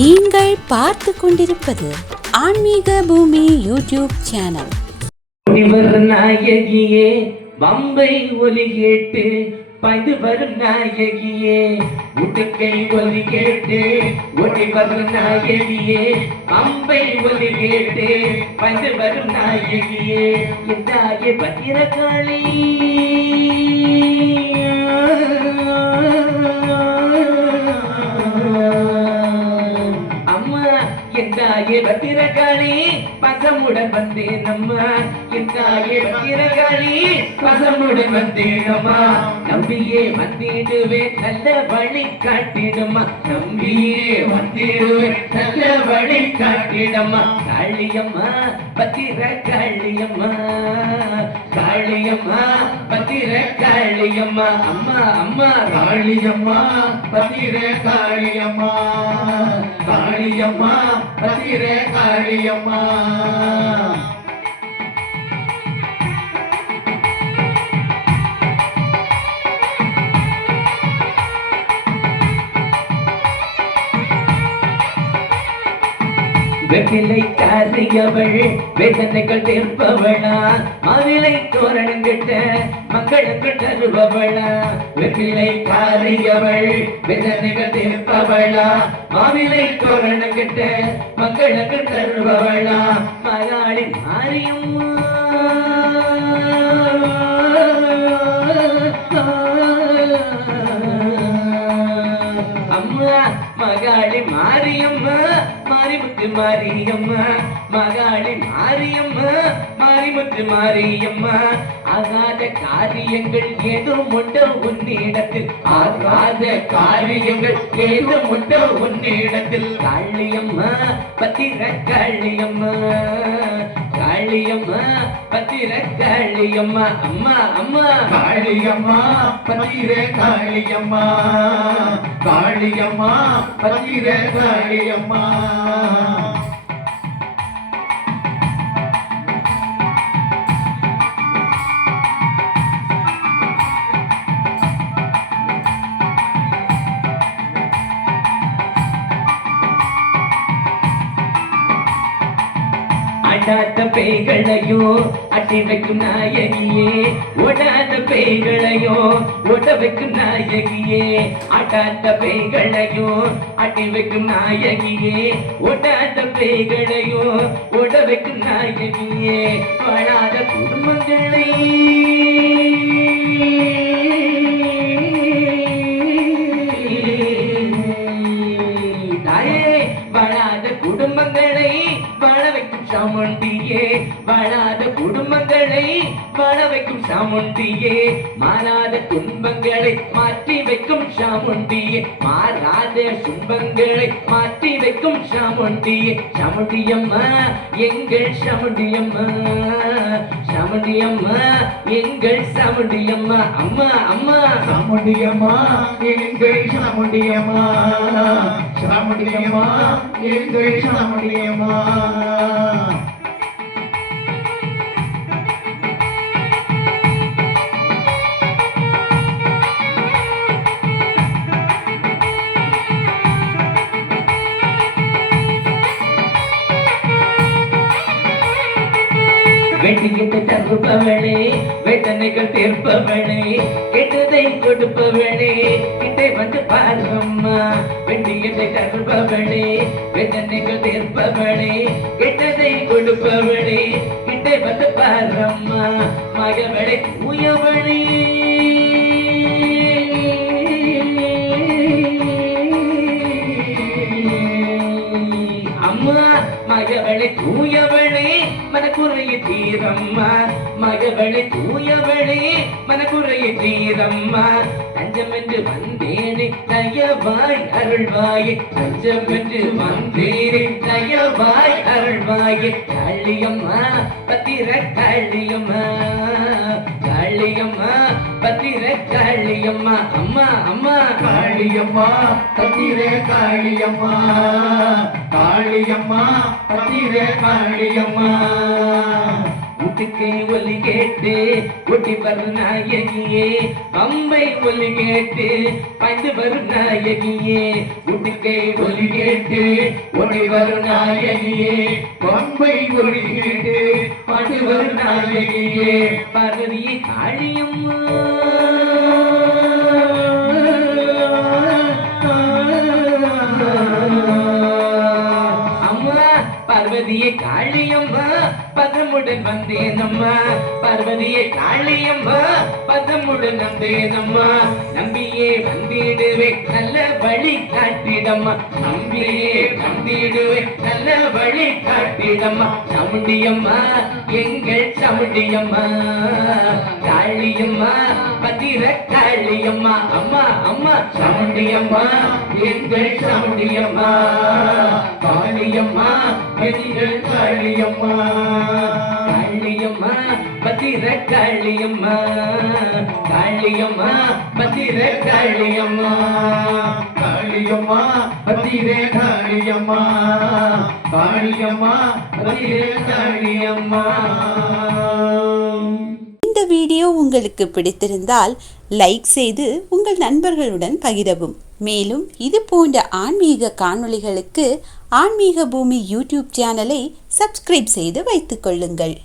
நீங்கள் பார்த்து கொண்டிருப்பது ஆன்மீக பூமி யூடியூப் சேனல். நாயகியே பம்பை ஒலி கேட்டு பது வரும் நாயகியே உடுக்கை ஒலி கேட்டு ஒடி வரும் நாயகியே பம்பை ஒலி கேட்டு பது வரும் நாயகியே எந்தாய பத்திரகாளி எந்தாயே பத்திரகாளி பசமுடன் வந்தேன் அம்மா எந்தாயே பத்திரகாளி பசமுடன் வந்தேன் அம்மா நம்பியே வந்திடுவேன் நல்ல வழி காட்டிடுமா நம்பியே வந்திடுவேன் நல்ல வழி காட்டிடம்மா காளியம்மா பத்திரகாளியம்மா காளியம்மா பத்திரகாளியம்மா அம்மா அம்மா காளியம்மா பத்திரகாளியம்மா காளியம்மா பத்திரகாளியம்மா வெப்பிலை காரியவள் வேதனைகள் தீர்ப்பவளா மாவிலை தோரணங்கிட்ட மங்களங்கள் தருபவளா வெப்பிலை காரியவள் வேதனைகள் தீர்ப்பவளா மாவிலை தோரணங்கிட்ட மங்களங்கள் தருபவளா மகாளி மாரியம்மா அம்மா மகாளி மாரியம்மா மாரிமுத்து மாரியம்மா மகாளி மாரியம்மா மாரிமுத்து மாரியம்மா ஆகாத காரியங்கள் ஏதும் உண்டோ உன்னிடத்தில் ஆகாத காரியங்கள் ஏதும் உண்டோ உன்னிடத்தில் காளியம்மா பத்திரகாளியம்மா காளியம்மா பத்திரகாளியம்மா அம்மா அம்மா காளியம்மா பத்திரகாளியம்மா காளியம்மா பத்திரகாளியம்மா அடாத பேய்களையோ அட்டி வைக்கும் நாயகியே ஓடாத பேய்களையோ ஓட வைக்கும் நாயகியே அடாத பேய்களையோ அட்டி வைக்கும் நாயகியே ஓடாத பேய்களையோ ஓட வைக்கும் நாயகியே வாழாத குடும்பங்களை தாயே வாழாத குடும்பங்களை வாழ வைக்கும் சாமுண்டியே வாழாத குடும்பங்களை வாழ வைக்கும் சாமுண்டியே மாறாத துன்பங்களை மாற்றி வைக்கும் சாமுண்டியே மாறாத துன்பங்களை மாற்றி வைக்கும் சாமுண்டியே சாமுண்டியம்மா எங்கள் சாமுண்டியம்மா சாமுண்டியம்மா எங்கள் சாமுண்டியம்மா அம்மா அம்மா சாமுண்டியம்மா எங்கள் சாமுண்டியம்மா சாமுண்டியம்மா எங்கள் சாமுண்டியம்மா வெட்டியத்தை தருப்பவளே வேதனைகள் தீர்ப்பவளே கெட்டதை கொடுப்பவளே கிட்டே வந்து பாரும்மா வெட்டியத்தை தருப்பவளே வேதனைகள் தீர்ப்பவளே கெட்டதை கொடுப்பவளே கிட்டே வந்து பாரும்மா மகவளை தூயவளே அம்மா மகவளை தூயவளே மனக்குறைய தீரம்மா மகவளை தூயவளே மனக்குறைய தீரம்மா தஞ்சம் என்று வந்தேனே தயவாய் அருள்வாயே தஞ்சம் என்று வந்தேனே தயவாய் அருள்வாயே காளியம்மா பத்திரகாளியம்மா காளியம்மா பத்திரகாளியம்மா அம்மா அம்மா காளியம்மா பத்திரகாளியம்மா காளியம்மா பத்திரகாளியம்மா வீட்டுக்கு ஒலி கேட்டு ஒட்டி வரும் நாயகியே அம்மை ஒலி கேட்டு பாய்ந்து வரும் நாயகியே வீட்டுக்கு ஒலி கேட்டு ஒளி வரும் நாயகியே பம்பை ஒளி கேட்டு பாட்டு வரும் நாயகியே பார்வதியை காளியம்மா பார்வதியை காளியம்மா பதமுடன் வந்தேனம்மா பார்வதியை காளியம்மா பதமுடன் வந்தேனம்மா நம்பியே வந்திடுவே நல்ல வழி காட்டிடம்மா நம்பியே வந்திடுவே நல்ல வழி காட்டிடம்மா சமுண்டியம்மா எங்கள் சமுண்டியம்மா காளியம்மா பத்திர காளியம்மா அம்மா அம்மா சமுண்டியம்மா எங்கள் சமுண்டியம்மா காளியம்மா எங்கள் காளியம்மா காளியம்மா பத்திர காளியம்மா காளியம்மா பத்திர காளியம்மா காளியம்மா பத்திரே காளியம்மா காளியம்மா பத்திரே காளியம்மா. இந்த வீடியோ உங்களுக்கு பிடித்திருந்தால் லைக் செய்து உங்கள் நண்பர்களுடன் பகிரவும். மேலும் இது போன்ற ஆன்மீக காணொளிகளுக்கு ஆன்மீக பூமி யூடியூப் சேனலை சப்ஸ்கிரைப் செய்து வைத்துக் கொள்ளுங்கள்.